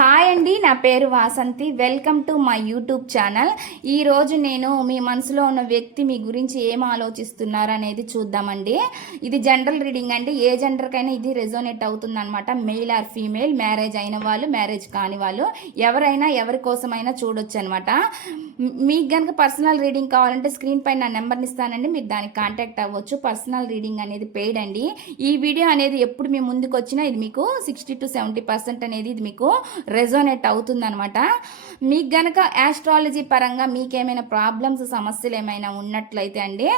Hi అండి నా పేరు Vasanthi. Welcome to my YouTube channel ఈరోజు నేను మీ మనసులో ఉన్న వ్యక్తి మీ గురించి ఏం ఆలోచిస్తున్నారు అనేది చూద్దామండి. ఇది జనరల్ రీడింగ్ అండి. ఏ జెండర్కైనా ఇది రెజోనేట్ అవుతుందన్నమాట. మెయిల్ ఆర్ ఫీమేల్ మ్యారేజ్ అయిన వాళ్ళు మ్యారేజ్ కాని వాళ్ళు ఎవరైనా ఎవరి కోసమైనా చూడొచ్చు అనమాట మీకు కనుక పర్సనల్ రీడింగ్ కావాలంటే స్క్రీన్ పైన నా నెంబర్ని ఇస్తానండి. మీరు దానికి కాంటాక్ట్ అవ్వచ్చు. పర్సనల్ రీడింగ్ అనేది పెయిడ్ అండి. ఈ వీడియో అనేది ఎప్పుడు మీ ముందుకు వచ్చినా ఇది మీకు సిక్స్టీ టు సెవెంటీ పర్సెంట్ అనేది ఇది మీకు రెజోనేట్ అవుతుందనమాట మీకు గనక యాస్ట్రాలజీ పరంగా మీకేమైనా ప్రాబ్లమ్స్ సమస్యలు ఏమైనా ఉన్నట్లయితే అండి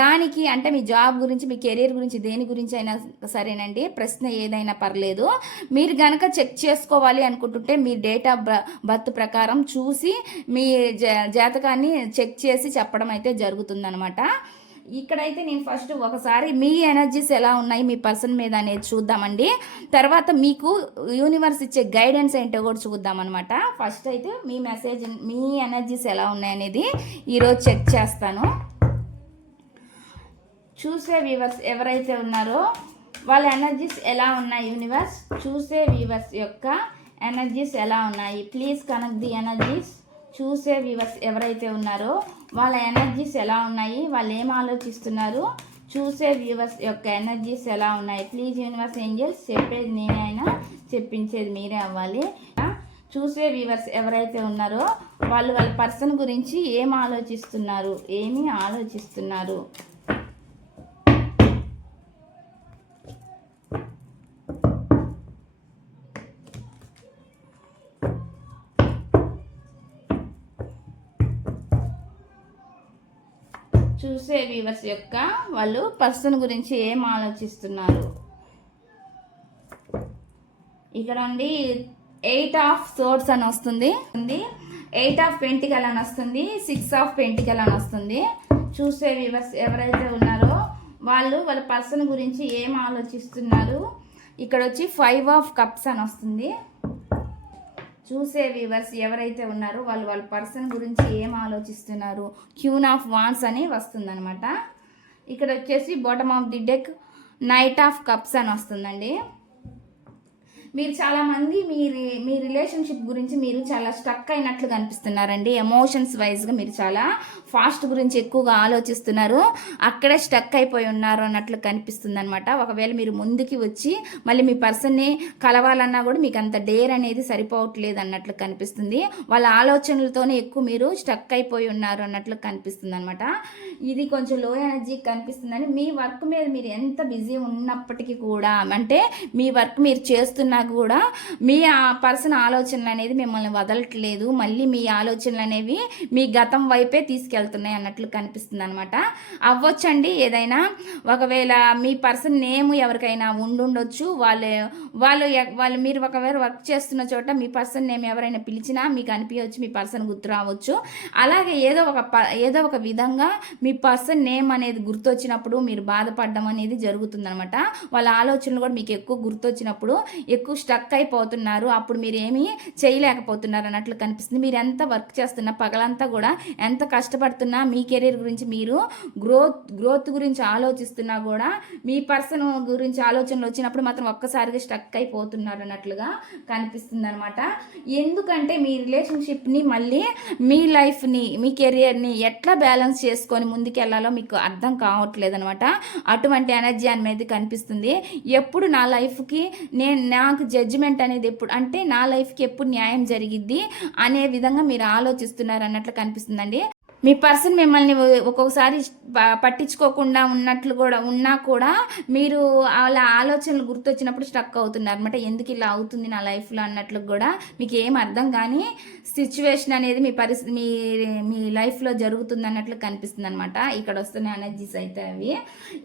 దానికి అంటే మీ జాబ్ గురించి మీ కెరీర్ గురించి దేని గురించి అయినా సరేనండి ప్రశ్న ఏదైనా పర్లేదు. మీరు గనక చెక్ చేసుకోవాలి అనుకుంటుంటే మీ డేట్ ఆఫ్ బర్త్ ప్రకారం చూసి మీ జాతకాన్ని చెక్ చేసి చెప్పడం అయితే జరుగుతుందనమాట ఇక్కడైతే నేను ఫస్ట్ ఒకసారి మీ ఎనర్జీస్ ఎలా ఉన్నాయి మీ పర్సన్ మీద అనేది చూద్దామండి. తర్వాత మీకు యూనివర్స్ ఇచ్చే గైడెన్స్ ఏంటో కూడా చూద్దామన్నమాట. ఫస్ట్ అయితే మీ మెసేజ్ మీ ఎనర్జీస్ ఎలా ఉన్నాయనేది ఈరోజు చెక్ చేస్తాను. చూసే వ్యూవర్స్ ఎవరైతే ఉన్నారో వాళ్ళ ఎనర్జీస్ ఎలా ఉన్నాయి యూనివర్స్? చూసే వ్యూవర్స్ యొక్క ఎనర్జీస్ ఎలా ఉన్నాయి? Please connect the energies. చూసే వ్యూవర్స్ ఎవరైతే ఉన్నారో వాళ్ళ ఎనర్జీస్ ఎలా ఉన్నాయి వాళ్ళు ఏం ఆలోచిస్తున్నారు చూసే వ్యూవర్స్ యొక్క ఎనర్జీస్ ఎలా ఉన్నాయి. ప్లీజ్ యూనివర్స్ ఏంజల్స్ చెప్పేది నేనైనా చెప్పించేది మీరే అవ్వాలి. చూసే వ్యూవర్స్ ఎవరైతే ఉన్నారో వాళ్ళు వాళ్ళ పర్సన్ గురించి ఏం ఆలోచిస్తున్నారు ఏమి ఆలోచిస్తున్నారు. చూసే వ్యూవర్స్ యొక్క వాళ్ళు పర్సన్ గురించి ఏం ఆలోచిస్తున్నారు? ఇక్కడ అండి ఎయిట్ ఆఫ్ సోర్స్ అని వస్తుంది. ఉంది ఎయిట్ ఆఫ్ పెంటికల్ అని వస్తుంది సిక్స్ ఆఫ్ పెంటికల్ అని వస్తుంది. చూసే వ్యూవర్స్ ఎవరైతే ఉన్నారో వాళ్ళు వాళ్ళ పర్సన్ గురించి ఏం ఆలోచిస్తున్నారు? ఇక్కడ వచ్చి ఫైవ్ ఆఫ్ కప్స్ అని వస్తుంది. చూసే వ్యూవర్స్ ఎవరైతే ఉన్నారో వాళ్ళు వాళ్ళ పర్సన్ గురించి ఏం ఆలోచిస్తున్నారు? క్యూన్ ఆఫ్ వాన్స్ అని వస్తుందన్నమాట. ఇక్కడ వచ్చేసి bottom of the deck knight of cups అని వస్తుందండి. మీరు చాలామంది మీ మీ రిలేషన్షిప్ గురించి మీరు చాలా స్టక్ అయినట్లు కనిపిస్తున్నారండి. ఎమోషన్స్ వైజ్గా మీరు చాలా ఫాస్ట్ గురించి ఎక్కువగా ఆలోచిస్తున్నారు. అక్కడే స్టక్ అయిపోయి ఉన్నారు అన్నట్లు కనిపిస్తుంది అనమాట ఒకవేళ మీరు ముందుకి వచ్చి మళ్ళీ మీ పర్సన్ని కలవాలన్నా కూడా మీకు అంత డేర్ అనేది సరిపోవట్లేదు అన్నట్లు కనిపిస్తుంది. వాళ్ళ ఆలోచనలతోనే ఎక్కువ మీరు స్టక్ అయిపోయి ఉన్నారు అన్నట్లు కనిపిస్తుంది అనమాట ఇది కొంచెం లో ఎనర్జీ కనిపిస్తుందని మీ వర్క్ మీద మీరు ఎంత బిజీ ఉన్నప్పటికీ కూడా అంటే మీ వర్క్ మీరు చేస్తున్నా కూడా మీ ఆ పర్సన్ ఆలోచనలు అనేది మిమ్మల్ని వదలట్లేదు. మళ్ళీ మీ ఆలోచనలు అనేవి మీ గతం వైపే తీసుకెళ్తున్నాయి అన్నట్లు కనిపిస్తుంది అనమాట అవ్వచ్చండి ఏదైనా. ఒకవేళ మీ పర్సన్ నేమ్ ఎవరికైనా ఉండుండొచ్చు. వాళ్ళు వాళ్ళు వాళ్ళు మీరు ఒకవేళ వర్క్ చేస్తున్న చోట మీ పర్సన్ నేమ్ ఎవరైనా పిలిచినా మీకు అనిపించవచ్చు మీ పర్సన్ గుర్తు రావచ్చు. అలాగే ఏదో ఒక ప- ఏదో ఒక విధంగా మీ పర్సన్ నేమ్ అనేది గుర్తొచ్చినప్పుడు మీరు బాధపడడం అనేది జరుగుతుందనమాట వాళ్ళ ఆలోచనలు కూడా మీకు ఎక్కువ గుర్తొచ్చినప్పుడు ఎక్కువ స్టక్ అయిపోతున్నారు అప్పుడు మీరు ఏమీ చేయలేకపోతున్నారు అన్నట్లు కనిపిస్తుంది. మీరు ఎంత వర్క్ చేస్తున్నా పగలంతా కూడా ఎంత కష్టపడుతున్నా మీ కెరీర్ గురించి మీరు గ్రోత్ గ్రోత్ గురించి ఆలోచిస్తున్నా కూడా మీ పర్సన్ గురించి ఆలోచనలు వచ్చినప్పుడు మాత్రం ఒక్కసారిగా స్టక్ అయిపోతున్నారు అన్నట్లుగా కనిపిస్తుంది అనమాట ఎందుకంటే మీ రిలేషన్షిప్ని మళ్ళీ మీ లైఫ్ని మీ కెరియర్ని ఎట్లా బ్యాలెన్స్ చేసుకొని ముందుకెళ్ళాలో మీకు అర్థం కావట్లేదు అనమాట అటువంటి ఎనర్జీ అనేది కనిపిస్తుంది. ఎప్పుడు నా లైఫ్కి నేను నా నాకు జడ్జిమెంట్ అనేది ఎప్పుడు అంటే నా లైఫ్కి ఎప్పుడు న్యాయం జరిగిద్ది అనే విధంగా మీరు ఆలోచిస్తున్నారు అన్నట్లు కనిపిస్తుందండి. మీ పర్సన్ మిమ్మల్ని ఒక్కొక్కసారి పట్టించుకోకుండా ఉన్నట్లు కూడా ఉన్నా కూడా మీరు వాళ్ళ ఆలోచనలు గుర్తొచ్చినప్పుడు స్టక్ అవుతున్నారు అనమాట ఎందుకు ఇలా అవుతుంది నా లైఫ్లో అన్నట్లు కూడా మీకు ఏం అర్థం కానీ సిచ్యువేషన్ అనేది మీ పరిస్థితి మీ మీ లైఫ్లో జరుగుతుంది అన్నట్లు కనిపిస్తుంది అనమాట ఇక్కడ వస్తున్న ఎనర్జీస్ అయితే అవి.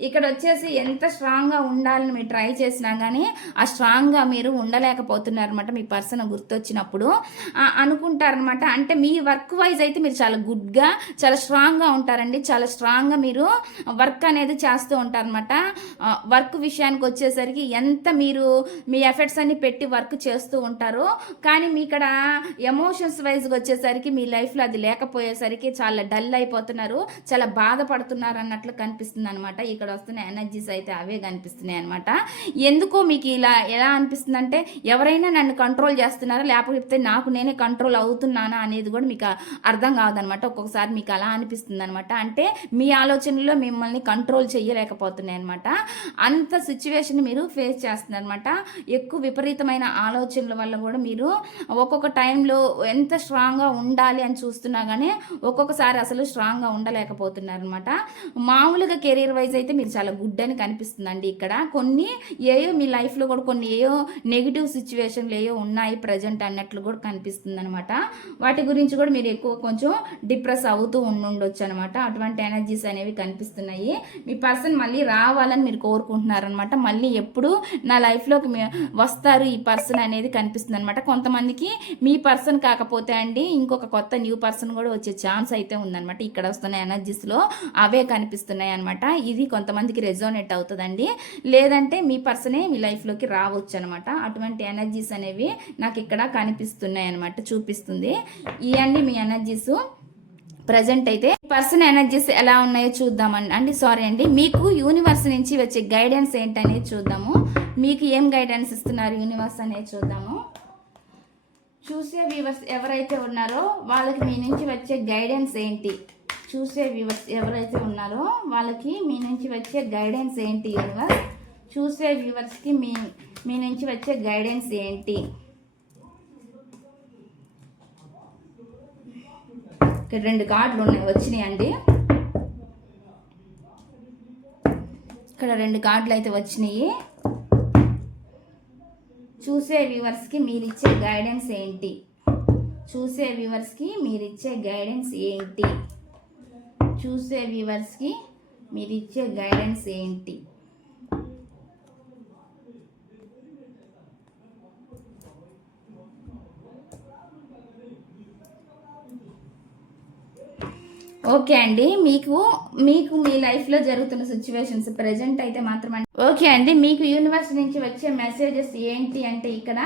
ఇక్కడ వచ్చేసి ఎంత స్ట్రాంగ్గా ఉండాలని మీరు ట్రై చేసినా కానీ ఆ స్ట్రాంగ్గా మీరు ఉండలేకపోతున్నారు అనమాట మీ పర్సన్ గుర్తొచ్చినప్పుడు. అనుకుంటారనమాట అంటే మీ వర్క్ వైజ్ అయితే మీరు చాలా గుడ్గా చాలా స్ట్రాంగ్గా ఉంటారండి. చాలా స్ట్రాంగ్గా మీరు వర్క్ అనేది చేస్తూ ఉంటారనమాట వర్క్ విషయానికి వచ్చేసరికి ఎంత మీరు మీ ఎఫర్ట్స్ అన్ని పెట్టి వర్క్ చేస్తూ ఉంటారో కానీ మీ ఇక్కడ ఎమోషన్స్ వైజ్గా వచ్చేసరికి మీ లైఫ్లో అది లేకపోయేసరికి చాలా డల్ అయిపోతున్నారు. చాలా బాధపడుతున్నారు అన్నట్లు కనిపిస్తుంది అనమాట ఇక్కడ వస్తున్న ఎనర్జీస్ అయితే అవే కనిపిస్తున్నాయి అనమాట ఎందుకో మీకు ఇలా ఎలా అనిపిస్తుంది అంటే ఎవరైనా నన్ను కంట్రోల్ చేస్తున్నారా? లేకపోతే నాకు నేనే కంట్రోల్ అవుతున్నానా అనేది కూడా మీకు అర్థం కాదనమాట ఒక్కొక్కసారి మీకు అలా అనిపిస్తుంది అనమాట అంటే మీ ఆలోచనలో మిమ్మల్ని కంట్రోల్ చేయలేకపోతున్నాయి అనమాట అంత సిచ్యువేషన్ మీరు ఫేస్ చేస్తున్నారు అనమాట ఎక్కువ విపరీతమైన ఆలోచనల వల్ల కూడా మీరు ఒక్కొక్క టైంలో ఎంత స్ట్రాంగ్గా ఉండాలి అని చూస్తున్నా కానీ ఒక్కొక్కసారి అసలు స్ట్రాంగ్గా ఉండలేకపోతున్నారు అనమాట మామూలుగా కెరీర్ వైజ్ అయితే మీరు చాలా గుడ్ అని కనిపిస్తుందండి ఇక్కడ. కొన్ని ఏయో మీ లైఫ్లో కూడా కొన్ని ఏయో నెగిటివ్ సిచ్యువేషన్లు ఏయో ఉన్నాయి ప్రజెంట్ అన్నట్లు కూడా కనిపిస్తుంది అనమాట వాటి గురించి కూడా మీరు ఎక్కువ కొంచెం డిప్రెస్ అవుతూ ఉండుండొచ్చు అనమాట అటువంటి ఎనర్జీస్ అనేవి కనిపిస్తున్నాయి. మీ పర్సన్ మళ్ళీ రావాలని మీరు కోరుకుంటున్నారనమాట. మళ్ళీ ఎప్పుడు నా లైఫ్లోకి వస్తారు ఈ పర్సన్ అనేది కనిపిస్తుంది అనమాట కొంతమందికి మీ పర్సన్ కాకపోతే అండి ఇంకొక కొత్త న్యూ పర్సన్ కూడా వచ్చే ఛాన్స్ అయితే ఉందన్నమాట ఇక్కడ వస్తున్న ఎనర్జీస్లో అవే కనిపిస్తున్నాయి అనమాట ఇది కొంతమందికి రెజోనేట్ అవుతుందండి. లేదంటే మీ పర్సనే మీ లైఫ్లోకి రావచ్చు అనమాట అటువంటి ఎనర్జీస్ అనేవి నాకు ఇక్కడ కనిపిస్తున్నాయి అనమాట చూపిస్తుంది. ఇవన్నీ మీ ఎనర్జీస్ ప్రజెంట్ అయితే పర్సన్ ఎనర్జీస్ ఎలా ఉన్నాయో చూద్దామండి. అండి సారీ అండి మీకు యూనివర్స్ నుంచి వచ్చే గైడెన్స్ ఏంటనేది చూద్దాము. మీకు ఏం గైడెన్స్ ఇస్తున్నారు యూనివర్స్ అనేది చూద్దాము. చూసే వ్యూవర్స్ ఎవరైతే ఉన్నారో వాళ్ళకి మీ నుంచి వచ్చే గైడెన్స్ ఏంటి? చూసే వ్యూవర్స్ ఎవరైతే ఉన్నారో వాళ్ళకి మీ నుంచి వచ్చే గైడెన్స్ ఏంటి యూనివర్స్ చూసే వ్యూవర్స్కి మీ మీ నుంచి వచ్చే గైడెన్స్ ఏంటి? ఇక్కడ రెండు కార్డులు ఉన్నాయి వచ్చినాయండి ఇక్కడ రెండు కార్డులు అయితే వచ్చినాయి. చూసే వ్యూవర్స్కి మీరు ఇచ్చే గైడెన్స్ ఏంటి? చూసే వ్యూవర్స్కి మీరు ఇచ్చే గైడెన్స్ ఏంటి? చూసే వ్యూవర్స్కి మీరు ఇచ్చే గైడెన్స్ ఏంటి? ఓకే అండి. మీకు మీకు మీ లైఫ్లో జరుగుతున్న సిచ్యువేషన్స్ ప్రజెంట్ అయితే మాత్రం అండి. ఓకే అండి. మీకు యూనివర్స్ నుంచి వచ్చే మెసేజెస్ ఏంటి అంటే ఇక్కడ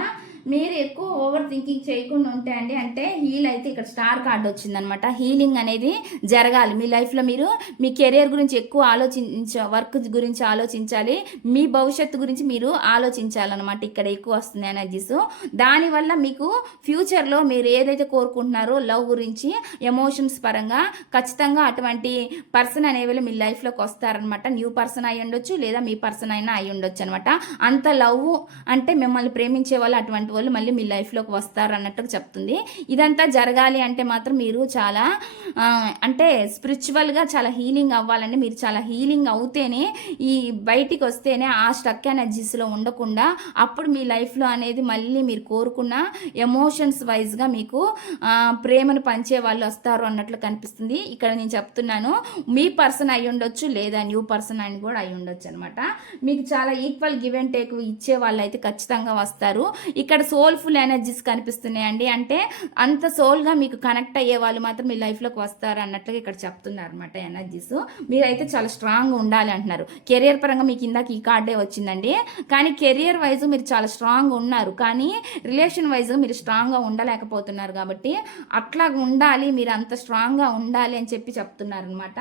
మీరు ఎక్కువ ఓవర్ థింకింగ్ చేయకుండా ఉంటే అండి అంటే హీల్ అయితే ఇక్కడ స్టార్ కార్డ్ వచ్చిందనమాట. హీలింగ్ అనేది జరగాలి. మీ లైఫ్లో మీరు మీ కెరియర్ గురించి ఎక్కువ ఆలోచించ వర్క్ గురించి ఆలోచించాలి. మీ భవిష్యత్తు గురించి మీరు ఆలోచించాలన్నమాట. ఇక్కడ ఎక్కువ వస్తుంది ఎనర్జీస్ దానివల్ల మీకు ఫ్యూచర్లో మీరు ఏదైతే కోరుకుంటున్నారో లవ్ గురించి ఎమోషన్స్ పరంగా ఖచ్చితంగా అటువంటి పర్సన్ అనేవి మీ లైఫ్లోకి వస్తారనమాట న్యూ పర్సన్ అయి ఉండొచ్చు లేదా మీ పర్సన్ అయినా అయి ఉండొచ్చు అనమాట. అంత లవ్ అంటే మిమ్మల్ని ప్రేమించే వాళ్ళు అటువంటి వాళ్ళు మళ్ళీ మీ లైఫ్లోకి వస్తారు అన్నట్టు చెప్తుంది. ఇదంతా జరగాలి అంటే మాత్రం మీరు చాలా అంటే స్పిరిచువల్గా చాలా హీలింగ్ అవ్వాలండి. మీరు చాలా హీలింగ్ అవుతేనే ఈ బయటికి వస్తేనే ఆ స్టక్ ఎనర్జీస్లో ఉండకుండా అప్పుడు మీ లైఫ్లో అనేది మళ్ళీ మీరు కోరుకున్న ఎమోషన్స్ వైజ్గా మీకు ప్రేమను పంచే వాళ్ళు వస్తారు అన్నట్లు కనిపిస్తుంది. ఇక్కడ నేను చెప్తున్నాను మీ పర్సన్ అయి ఉండొచ్చు లేదా న్యూ పర్సన్ అని కూడా అయి ఉండొచ్చు అనమాట మీకు చాలా ఈక్వల్ గివ్ అండ్ టేక్ ఇచ్చే వాళ్ళు అయితే ఖచ్చితంగా వస్తారు. ఇక్కడ సోల్ఫుల్ ఎనర్జీస్ కనిపిస్తున్నాయండి. అంటే అంత సోల్గా మీకు కనెక్ట్ అయ్యే వాళ్ళు మాత్రం మీ లైఫ్లోకి వస్తారు అన్నట్లుగా ఇక్కడ చెప్తున్నారు అనమాట ఎనర్జీస్ మీరైతే చాలా స్ట్రాంగ్ ఉండాలి అంటున్నారు. కెరియర్ పరంగా మీకు ఇందాక ఈ కార్డే వచ్చిందండి. కానీ కెరియర్ వైజ్ మీరు చాలా స్ట్రాంగ్ ఉన్నారు. కానీ రిలేషన్ వైజ్ మీరు స్ట్రాంగ్గా ఉండలేకపోతున్నారు కాబట్టి అట్లా ఉండాలి మీరు అంత స్ట్రాంగ్గా ఉండాలి అని చెప్పి చెప్తున్నారు అనమాట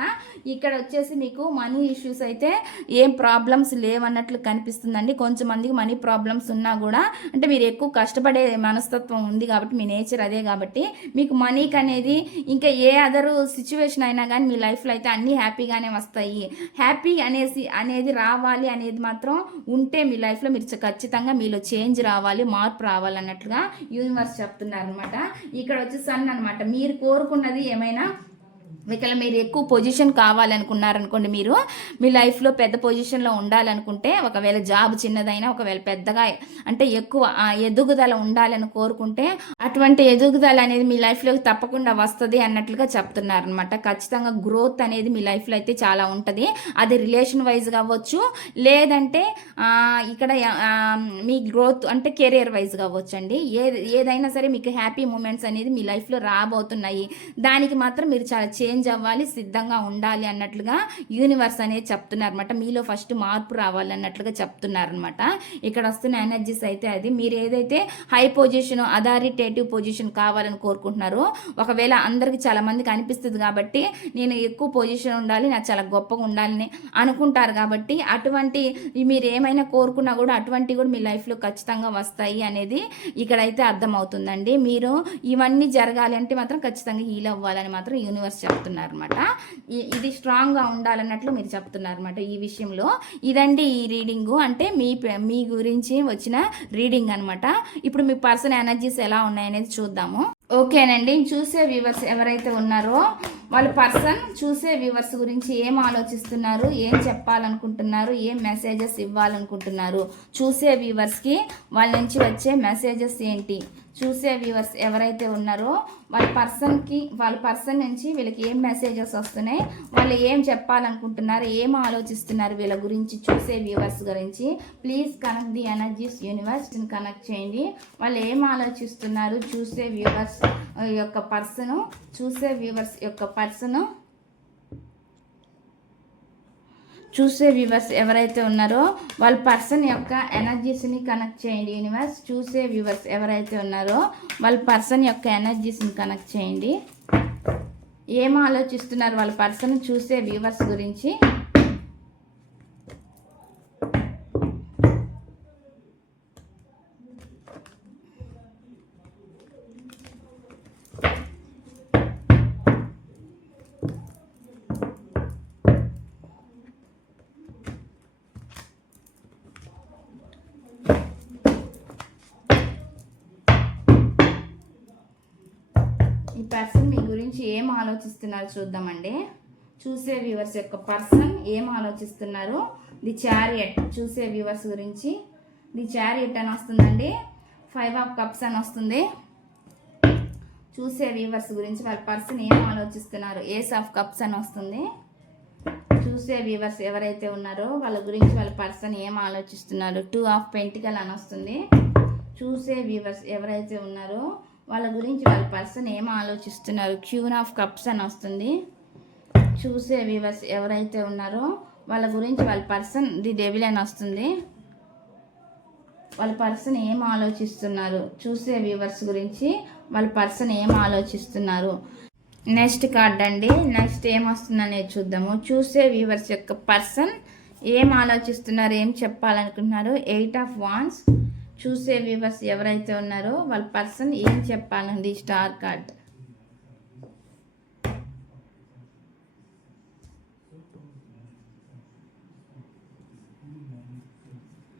ఇక్కడ వచ్చేసి మీకు మనీ ఇష్యూస్ అయితే ఏం ప్రాబ్లమ్స్ లేవన్నట్లు కనిపిస్తుందండి. కొంచెం మందికి మనీ ప్రాబ్లమ్స్ ఉన్నా కూడా అంటే మీరు ఎక్కువ కష్టపడే మనస్తత్వం ఉంది కాబట్టి మీ నేచర్ అదే కాబట్టి మీకు మనీకి అనేది ఇంకా ఏ అదర్ సిచ్యువేషన్ అయినా కానీ మీ లైఫ్లో అయితే అన్నీ హ్యాపీగానే వస్తాయి. హ్యాపీ అనేసి అనేది రావాలి అనేది మాత్రం ఉంటే మీ లైఫ్లో మీరు ఖచ్చితంగా మీలో చేంజ్ రావాలి మార్పు రావాలి అన్నట్లుగా యూనివర్స్ చెప్తున్నారు అనమాట ఇక్కడ వచ్చి సన్ అనమాట మీరు కోరుకున్నది ఏమైనా ఇక్కడ మీరు ఎక్కువ పొజిషన్ కావాలనుకున్నారనుకోండి మీరు మీ లైఫ్లో పెద్ద పొజిషన్లో ఉండాలనుకుంటే ఒకవేళ జాబ్ చిన్నదైనా ఒకవేళ పెద్దగా అంటే ఎక్కువ ఎదుగుదల ఉండాలని కోరుకుంటే అటువంటి ఎదుగుదల అనేది మీ లైఫ్లోకి తప్పకుండా వస్తుంది అన్నట్లుగా చెప్తున్నారు అనమాట ఖచ్చితంగా గ్రోత్ అనేది మీ లైఫ్లో అయితే చాలా ఉంటుంది. అది రిలేషన్ వైజ్గా అవ్వచ్చు లేదంటే ఇక్కడ మీ గ్రోత్ అంటే కెరియర్ వైజ్గా అవ్వచ్చు అండి ఏది ఏదైనా సరే మీకు హ్యాపీ మూమెంట్స్ అనేది మీ లైఫ్లో రాబోతున్నాయి. దానికి మాత్రం మీరు చాలా చేంజ్ చేంజ్ అవ్వాలి సిద్ధంగా ఉండాలి అన్నట్లుగా యూనివర్స్ అనేది చెప్తున్నారు అనమాట మీలో ఫస్ట్ మార్పు రావాలి అన్నట్లుగా చెప్తున్నారనమాట ఇక్కడ వస్తున్న ఎనర్జీస్ అయితే అది. మీరు ఏదైతే హై పొజిషన్ అథారిటేటివ్ పొజిషన్ కావాలని కోరుకుంటున్నారో ఒకవేళ అందరికి చాలా మందికి అనిపిస్తుంది కాబట్టి నేను ఎక్కువ పొజిషన్ ఉండాలి నాకు చాలా గొప్పగా ఉండాలని అనుకుంటారు కాబట్టి అటువంటి మీరు ఏమైనా కోరుకున్నా కూడా అటువంటివి కూడా మీ లైఫ్లో ఖచ్చితంగా వస్తాయి అనేది ఇక్కడైతే అర్థమవుతుందండి. మీరు ఇవన్నీ జరగాలి అంటే మాత్రం ఖచ్చితంగా హీల్ అవ్వాలని మాత్రం యూనివర్స్ చెప్తున్నారు అనమాట ఇది స్ట్రాంగ్గా ఉండాలన్నట్లు మీరు చెప్తున్నారు అనమాట ఈ విషయంలో. ఇదండి ఈ రీడింగు. అంటే మీ మీ గురించి వచ్చిన రీడింగ్ అనమాట ఇప్పుడు మీ పర్సన్ ఎనర్జీస్ ఎలా ఉన్నాయనేది చూద్దాము. ఓకేనండి. చూసే వ్యూవర్స్ ఎవరైతే ఉన్నారో వాళ్ళ పర్సన్ చూసే వ్యూవర్స్ గురించి ఏం ఆలోచిస్తున్నారు ఏం చెప్పాలనుకుంటున్నారు ఏం మెసేజెస్ ఇవ్వాలనుకుంటున్నారు చూసే వ్యూవర్స్కి వాళ్ళ నుంచి వచ్చే మెసేజెస్ ఏంటి చూసే వ్యూవర్స్ ఎవరైతే ఉన్నారో వాళ్ళ పర్సన్కి వాళ్ళ పర్సన్ నుంచి వీళ్ళకి ఏం మెసేజెస్ వస్తున్నాయి వాళ్ళు ఏం చెప్పాలనుకుంటున్నారు ఏం ఆలోచిస్తున్నారు వీళ్ళ గురించి చూసే వ్యూవర్స్ గురించి ప్లీజ్ కనెక్ట్ ది ఎనర్జీస్ యూనివర్స్ని కనెక్ట్ చేయండి. వాళ్ళు ఏం ఆలోచిస్తున్నారు చూసే వ్యూవర్స్ యొక్క పర్సను చూసే వ్యూవర్స్ యొక్క పర్సను చూసే వ్యూవర్స్ ఎవరైతే ఉన్నారో వాళ్ళ పర్సన్ యొక్క ఎనర్జీస్ని కనెక్ట్ చేయండి యూనివర్స్ చూసే వ్యూవర్స్ ఎవరైతే ఉన్నారో వాళ్ళ పర్సన్ యొక్క ఎనర్జీస్ని కనెక్ట్ చేయండి. ఏం ఆలోచిస్తున్నారు వాళ్ళ పర్సన్? చూసే వ్యూవర్స్ గురించి గురించి ఏం ఆలోచిస్తున్నారు చూద్దామండి. చూసే వ్యూవర్స్ యొక్క పర్సన్ ఏం ఆలోచిస్తున్నారు? The chariot. చూసే వ్యూవర్స్ గురించి. ది చారియట్ అని వస్తుందండి. ఫైవ్ ఆఫ్ కప్స్ అని వస్తుంది. చూసే వ్యూవర్స్ గురించి వాళ్ళ పర్సన్ ఏం ఆలోచిస్తున్నారు? ఏస్ ఆఫ్ కప్స్ అని వస్తుంది. చూసే వ్యూవర్స్ ఎవరైతే ఉన్నారో వాళ్ళ గురించి వాళ్ళ పర్సన్ ఏం ఆలోచిస్తున్నారు? టూ ఆఫ్ పెంటికల్ అని వస్తుంది. చూసే వ్యూవర్స్ ఎవరైతే ఉన్నారో వాళ్ళ గురించి వాళ్ళ పర్సన్ ఏం ఆలోచిస్తున్నారు? క్యూన్ ఆఫ్ కప్స్ అని వస్తుంది. చూసే వ్యూవర్స్ ఎవరైతే ఉన్నారో వాళ్ళ గురించి వాళ్ళ పర్సన్ ది డెవిల్ అని వస్తుంది. వాళ్ళ పర్సన్ ఏం ఆలోచిస్తున్నారు? చూసే వ్యూవర్స్ గురించి వాళ్ళ పర్సన్ ఏం ఆలోచిస్తున్నారు? నెక్స్ట్ కార్డ్ అండి. నెక్స్ట్ ఏం వస్తుందనేది చూద్దాము. చూసే వ్యూవర్స్ యొక్క పర్సన్ ఏం ఆలోచిస్తున్నారు? ఏం చెప్పాలనుకుంటున్నారు? Eight of wands. చూసే వ్యూవర్స్ ఎవరైతే ఉన్నారో వాళ్ళ పర్సన్ ఏం చెప్పాలండి స్టార్ కార్డ్?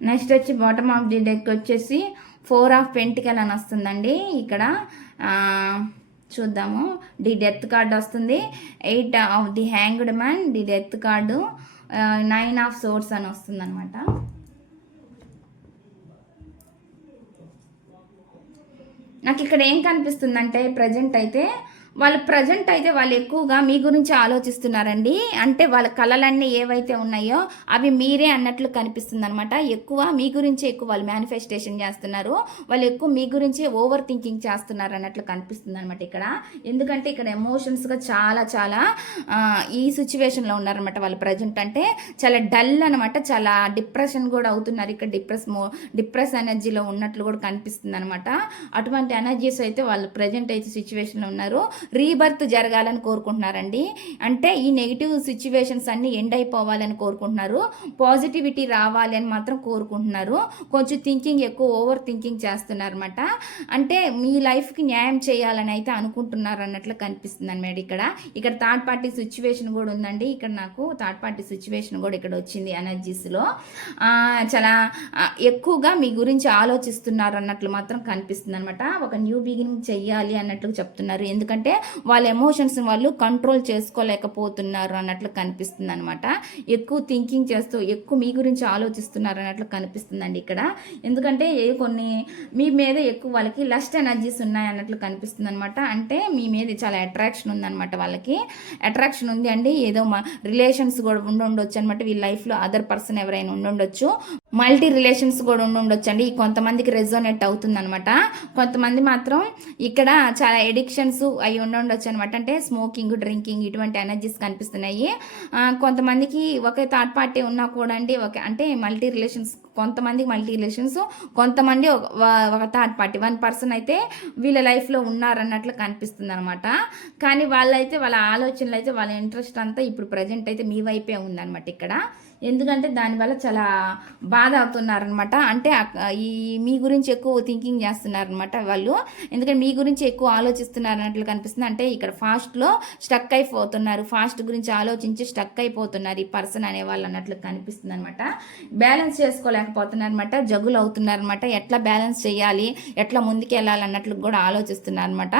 నెక్స్ట్ వచ్చి బాటమ్ ఆఫ్ ది డెక్ వచ్చేసి ఫోర్ ఆఫ్ పెంటికల్ అని వస్తుందండి. ఇక్కడ చూద్దాము. ది డెత్ కార్డ్ వస్తుంది. Eight of the hanged man the death card nine of swords అని వస్తుంది అనమాట నాకు ఇక్కడ ఏం కనిపిస్తుందంటే ప్రజెంట్ అయితే వాళ్ళు ప్రజెంట్ అయితే వాళ్ళు ఎక్కువగా మీ గురించి ఆలోచిస్తున్నారండి. అంటే వాళ్ళ కళలన్నీ ఏవైతే ఉన్నాయో అవి మీరే అన్నట్లు కనిపిస్తుంది అనమాట ఎక్కువ మీ గురించి ఎక్కువ వాళ్ళు మేనిఫెస్టేషన్ చేస్తున్నారు. వాళ్ళు ఎక్కువ మీ గురించి ఓవర్ థింకింగ్ చేస్తున్నారు అన్నట్లు కనిపిస్తుంది అనమాట ఇక్కడ. ఎందుకంటే ఇక్కడ ఎమోషన్స్గా చాలా చాలా ఈ సిచ్యువేషన్లో ఉన్నారనమాట వాళ్ళు ప్రజెంట్ అంటే. చాలా డల్ అనమాట చాలా డిప్రెషన్ కూడా అవుతున్నారు ఇక్కడ. డిప్రెస్ మో డిప్రెస్ ఎనర్జీలో ఉన్నట్లు కూడా కనిపిస్తుంది అనమాట అటువంటి ఎనర్జీస్ అయితే వాళ్ళు ప్రజెంట్ అయితే సిచ్యువేషన్లో ఉన్నారు. రీబర్త్ జరగాలని కోరుకుంటున్నారండి. అంటే ఈ నెగిటివ్ సిచ్యువేషన్స్ అన్నీ ఎండ్ అయిపోవాలని కోరుకుంటున్నారు. పాజిటివిటీ రావాలి అని మాత్రం కోరుకుంటున్నారు. కొంచెం థింకింగ్ ఎక్కువ ఓవర్ థింకింగ్ చేస్తున్నారన్నమాట. అంటే మీ లైఫ్కి న్యాయం చేయాలని అయితే అనుకుంటున్నారు అన్నట్లు కనిపిస్తుంది అనమాట ఇక్కడ. ఇక్కడ థర్డ్ పార్టీ సిచ్యువేషన్ కూడా ఉందండి. ఇక్కడ నాకు థర్డ్ పార్టీ సిచ్యువేషన్ కూడా ఇక్కడ వచ్చింది ఎనర్జీస్లో. చాలా ఎక్కువగా మీ గురించి ఆలోచిస్తున్నారు అన్నట్లు మాత్రం కనిపిస్తుంది అనమాట ఒక న్యూ బిగినింగ్ చెయ్యాలి అన్నట్లు చెప్తున్నారు. ఎందుకంటే వాళ్ళ ఎమోషన్స్ వాళ్ళు కంట్రోల్ చేసుకోలేకపోతున్నారు అన్నట్లు కనిపిస్తుంది అనమాట ఎక్కువ థింకింగ్ చేస్తూ ఎక్కువ మీ గురించి ఆలోచిస్తున్నారు అన్నట్లు కనిపిస్తుందండి ఇక్కడ. ఎందుకంటే కొన్ని మీ మీద ఎక్కువ వాళ్ళకి లస్ట్ ఎనర్జీస్ ఉన్నాయి అన్నట్లు కనిపిస్తుంది అనమాట అంటే మీ మీద చాలా అట్రాక్షన్ ఉందన్నమాట వాళ్ళకి. అట్రాక్షన్ ఉంది అండి. ఏదో మా రిలేషన్స్ కూడా ఉండి ఉండొచ్చు అనమాట వీళ్ళ లైఫ్లో అదర్ పర్సన్ ఎవరైనా ఉండి ఉండొచ్చు. మల్టీ రిలేషన్స్ కూడా ఉండి ఉండొచ్చండి. కొంతమందికి రెజోనేట్ అవుతుంది అనమాట కొంతమంది మాత్రం ఇక్కడ చాలా ఎడిక్షన్స్ అవి ఉండి ఉండొచ్చు అనమాట అంటే స్మోకింగ్ డ్రింకింగ్ ఇటువంటి ఎనర్జీస్ కనిపిస్తున్నాయి. కొంతమందికి ఒకే థర్డ్ పార్టీ ఉన్నా కూడా అండి ఒక అంటే మల్టీ రిలేషన్స్ కొంతమందికి మల్టీ రిలేషన్స్ కొంతమంది ఒక ఒక థర్డ్ పార్టీ వన్ పర్సన్ అయితే వీళ్ళ లైఫ్లో ఉన్నారన్నట్లు కనిపిస్తుంది అనమాట కానీ వాళ్ళైతే వాళ్ళ ఆలోచనలు అయితే వాళ్ళ ఇంట్రెస్ట్ అంతా ఇప్పుడు ప్రజెంట్ అయితే మీ వైపే ఉందన్నమాట ఇక్కడ. ఎందుకంటే దానివల్ల చాలా బాధ అవుతున్నారనమాట అంటే ఈ మీ గురించి ఎక్కువ థింకింగ్ చేస్తున్నారనమాట వాళ్ళు. ఎందుకంటే మీ గురించి ఎక్కువ ఆలోచిస్తున్నారు అన్నట్లు కనిపిస్తుంది. అంటే ఇక్కడ ఫాస్ట్లో స్టక్ అయిపోతున్నారు. ఫాస్ట్ గురించి ఆలోచించి స్టక్ అయిపోతున్నారు ఈ పర్సన్ అనే వాళ్ళు అన్నట్లు కనిపిస్తుంది అనమాట బ్యాలెన్స్ చేసుకోలేకపోతున్నారు అనమాట జగులు అవుతున్నారు అనమాట ఎట్లా బ్యాలెన్స్ చేయాలి? ఎట్లా ముందుకెళ్ళాలి అన్నట్లు కూడా ఆలోచిస్తున్నారు అనమాట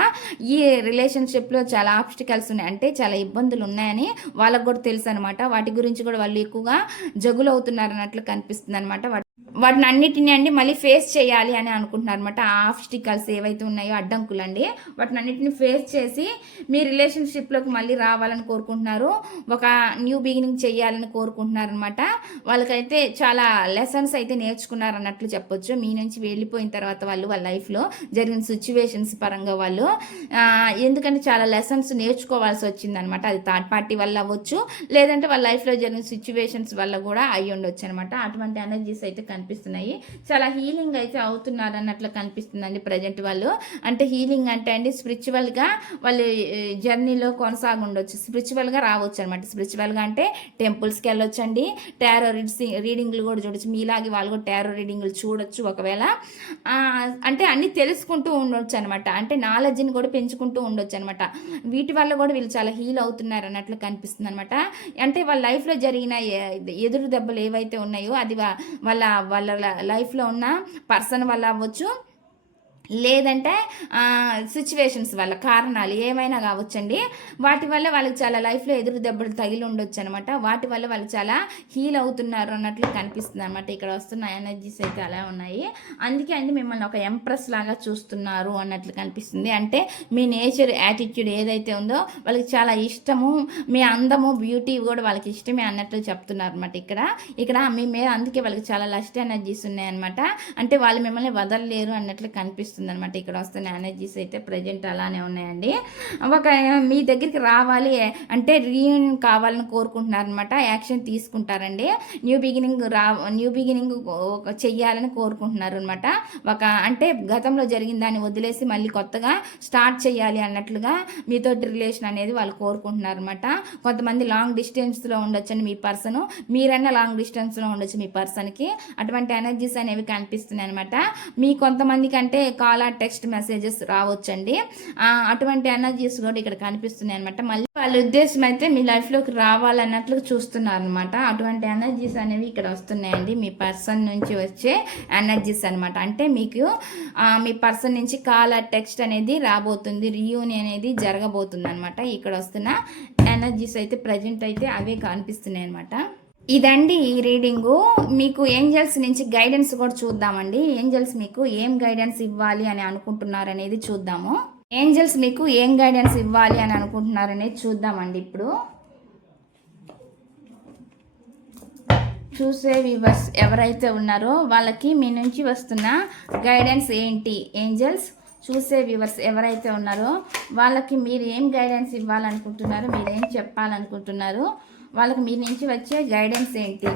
ఈ రిలేషన్షిప్లో చాలా ఆబ్స్టికల్స్ ఉన్నాయి. అంటే చాలా ఇబ్బందులు ఉన్నాయని వాళ్ళకు కూడా తెలుసు అనమాట వాటి గురించి కూడా వాళ్ళు ఎక్కువగా జగులు అవుతున్నారు అన్నట్లు కనిపిస్తుంది అనమాట వాటిని అన్నిటిని అండి మళ్ళీ ఫేస్ చేయాలి అని అనుకుంటున్నారు అనమాట ఆ ఆబ్స్టికల్స్ ఏవైతే ఉన్నాయో అడ్డంకులు అండి వాటిని అన్నిటిని ఫేస్ చేసి మీ రిలేషన్షిప్లోకి మళ్ళీ రావాలని కోరుకుంటున్నారు. ఒక న్యూ బిగినింగ్ చేయాలని కోరుకుంటున్నారు అనమాట వాళ్ళకైతే చాలా లెసన్స్ అయితే నేర్చుకున్నారు అన్నట్లు చెప్పొచ్చు. మీ నుంచి వెళ్ళిపోయిన తర్వాత వాళ్ళు వాళ్ళ లైఫ్లో జరిగిన సిచ్యువేషన్స్ పరంగా వాళ్ళు ఎందుకంటే చాలా లెసన్స్ నేర్చుకోవాల్సి వచ్చింది అనమాట అది థర్డ్ పార్టీ వల్ల అవ్వచ్చు లేదంటే వాళ్ళ లైఫ్లో జరిగిన సిచ్యువేషన్స్ వల్ల కూడా అయ్యి ఉండొచ్చు అనమాట అటువంటి ఎనర్జీస్ అయితే కనిపిస్తున్నాయి. చాలా హీలింగ్ అయితే అవుతున్నారు అన్నట్లు కనిపిస్తుందండి ప్రజెంట్ వాళ్ళు. అంటే హీలింగ్ అంటే అండి స్పిరిచువల్గా వాళ్ళు జర్నీలో కొనసాగుండొచ్చు. స్పిరిచువల్గా రావచ్చు అనమాట స్పిరిచువల్గా అంటే టెంపుల్స్కి వెళ్ళొచ్చు అండి టారో రీడింగ్లు కూడా చూడొచ్చు. మీలాగే వాళ్ళు కూడా టారో రీడింగ్లు చూడొచ్చు ఒకవేళ. అంటే అన్నీ తెలుసుకుంటూ ఉండొచ్చు అనమాట అంటే నాలెడ్జ్ని కూడా పెంచుకుంటూ ఉండొచ్చు అనమాట వీటి వల్ల కూడా వీళ్ళు చాలా హీల్ అవుతున్నారు అన్నట్లు కనిపిస్తుంది అనమాట అంటే వాళ్ళ లైఫ్లో జరిగిన ఎదురు దెబ్బలు ఏవైతే ఉన్నాయో అది వా- వాళ్ళ వాళ్ళ లైఫ్లో ఉన్న పర్సన్ వల్ల అవ్వచ్చు. లేదంటే సిచ్యువేషన్స్ వల్ల కారణాలు ఏమైనా కావచ్చండి. వాటి వల్ల వాళ్ళకి చాలా లైఫ్లో ఎదురు దెబ్బలు తగిలి ఉండొచ్చు అనమాట వాటి వల్ల వాళ్ళు చాలా హీల్ అవుతున్నారు అన్నట్లు కనిపిస్తుంది అనమాట ఇక్కడ వస్తున్న ఎనర్జీస్ అయితే అలా ఉన్నాయి. అందుకే అండి మిమ్మల్ని ఒక ఎంప్రెస్ లాగా చూస్తున్నారు అన్నట్లు కనిపిస్తుంది. అంటే మీ నేచర్ యాటిట్యూడ్ ఏదైతే ఉందో వాళ్ళకి చాలా ఇష్టము మీ అందము బ్యూటీ కూడా వాళ్ళకి ఇష్టమే అన్నట్లు చెప్తున్నారు అనమాట ఇక్కడ. ఇక్కడ మీ మీద అందుకే వాళ్ళకి చాలా లస్ట్ ఎనర్జీస్ ఉన్నాయన్నమాట. అంటే వాళ్ళు మిమ్మల్ని వదలలేరు అన్నట్లు కనిపిస్తుంది. అనమాట ఇక్కడ వస్తున్న ఎనర్జీస్ అయితే ప్రజెంట్ అలానే ఉన్నాయండి. ఒక మీ దగ్గరికి రావాలి అంటే రీయూనియన్ కావాలని కోరుకుంటున్నారు అనమాట యాక్షన్ తీసుకుంటారండి. న్యూ బిగినింగ్ రా న్యూ బిగినింగ్ చెయ్యాలని కోరుకుంటున్నారు అనమాట ఒక అంటే గతంలో జరిగిన దాన్ని వదిలేసి మళ్ళీ కొత్తగా స్టార్ట్ చేయాలి అన్నట్లుగా మీతోటి రిలేషన్ అనేది వాళ్ళు కోరుకుంటున్నారు అనమాట కొంతమంది లాంగ్ డిస్టెన్స్లో ఉండొచ్చండి మీ పర్సన్ మీరన్నా లాంగ్ డిస్టెన్స్లో ఉండొచ్చు మీ పర్సన్కి అటువంటి ఎనర్జీస్ అనేవి కనిపిస్తున్నాయి అనమాట మీ కొంతమందికి అంటే కాల్ ఆ టెక్స్ట్ మెసేజెస్ రావచ్చండి. అటువంటి ఎనర్జీస్ కూడా ఇక్కడ కనిపిస్తున్నాయి అనమాట మళ్ళీ వాళ్ళ ఉద్దేశం అయితే మీ లైఫ్లోకి రావాలన్నట్లు చూస్తున్నారు అనమాట అటువంటి ఎనర్జీస్ అనేవి ఇక్కడ వస్తున్నాయండి. మీ పర్సన్ నుంచి వచ్చే ఎనర్జీస్ అనమాట అంటే మీకు మీ పర్సన్ నుంచి కాల్ ఆ టెక్స్ట్ అనేది రాబోతుంది. రియూనియన్ అనేది జరగబోతుంది అనమాట ఇక్కడ వస్తున్న ఎనర్జీస్ అయితే ప్రజెంట్ అయితే అవే కనిపిస్తున్నాయి అనమాట ఇదండి ఈ రీడింగు. మీకు ఏంజల్స్ నుంచి గైడెన్స్ కూడా చూద్దామండి. ఏంజల్స్ మీకు ఏం గైడెన్స్ ఇవ్వాలి అని అనుకుంటున్నారు అనేది చూద్దాము. ఏంజల్స్ మీకు ఏం గైడెన్స్ ఇవ్వాలి అని అనుకుంటున్నారు అనేది చూద్దామండి ఇప్పుడు. చూసే వివర్స్ ఎవరైతే ఉన్నారో వాళ్ళకి మీ నుంచి వస్తున్న గైడెన్స్ ఏంటి? ఏంజల్స్ చూసే వ్యూవర్స్ ఎవరైతే ఉన్నారో వాళ్ళకి మీరు ఏం గైడెన్స్ ఇవ్వాలనుకుంటున్నారో మీరేం చెప్పాలనుకుంటున్నారు వాళ్ళకి మీ నుంచి వచ్చే గైడెన్స్ ఏంటి?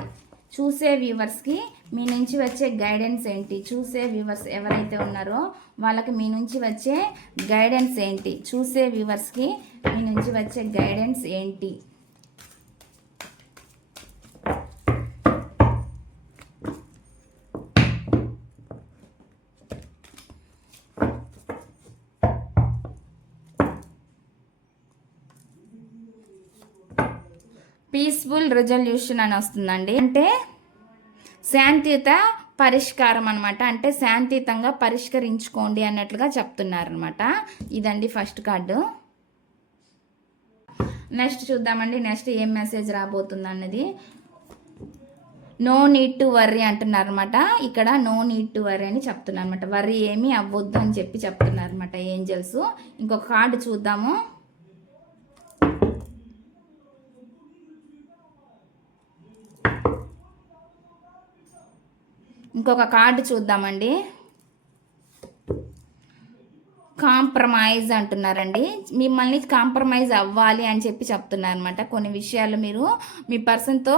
చూసే వ్యూవర్స్కి మీ నుంచి వచ్చే గైడెన్స్ ఏంటి? చూసే వ్యూవర్స్ ఎవరైతే ఉన్నారో వాళ్ళకి మీ నుంచి వచ్చే గైడెన్స్ ఏంటి? చూసే వ్యూవర్స్కి మీ నుంచి వచ్చే గైడెన్స్ ఏంటి? పీస్ఫుల్ రిజల్యూషన్ అని వస్తుందండి. అంటే శాంతియుత పరిష్కారం అనమాట అంటే శాంతియుతంగా పరిష్కరించుకోండి అన్నట్లుగా చెప్తున్నారనమాట ఇదండి ఫస్ట్ కార్డు. నెక్స్ట్ చూద్దామండి. నెక్స్ట్ ఏం మెసేజ్ రాబోతుంది అన్నది నో నీడ్ టు వర్రీ అంటున్నారు అనమాట ఇక్కడ నో నీడ్ టు వర్రీ అని చెప్తున్నారు అనమాట వర్రీ ఏమీ అవ్వద్దు అని చెప్పి చెప్తున్నారు అనమాట ఏంజల్స్. ఇంకొక కార్డు చూద్దాము. ఇంకొక కార్డు చూద్దామండి. కాంప్రమైజ్ అంటున్నారండి. మిమ్మల్ని కాంప్రమైజ్ అవ్వాలి అని చెప్పి చెప్తున్నారు అనమాట కొన్ని విషయాలు మీరు మీ పర్సన్తో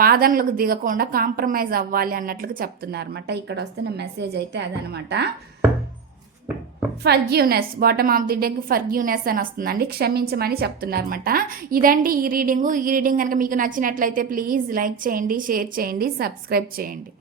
వాదనలకు దిగకుండా కాంప్రమైజ్ అవ్వాలి అన్నట్లుగా చెప్తున్నారు అనమాట ఇక్కడ వస్తున్న మెసేజ్ అయితే అదనమాట forgiveness bottom of the deck forgiveness అని వస్తుందండి. క్షమించమని చెప్తున్నారు అనమాట ఇదండి ఈ రీడింగు ఈ రీడింగ్ కనుక మీకు నచ్చినట్లయితే ప్లీజ్ లైక్ చేయండి షేర్ చేయండి సబ్స్క్రైబ్ చేయండి.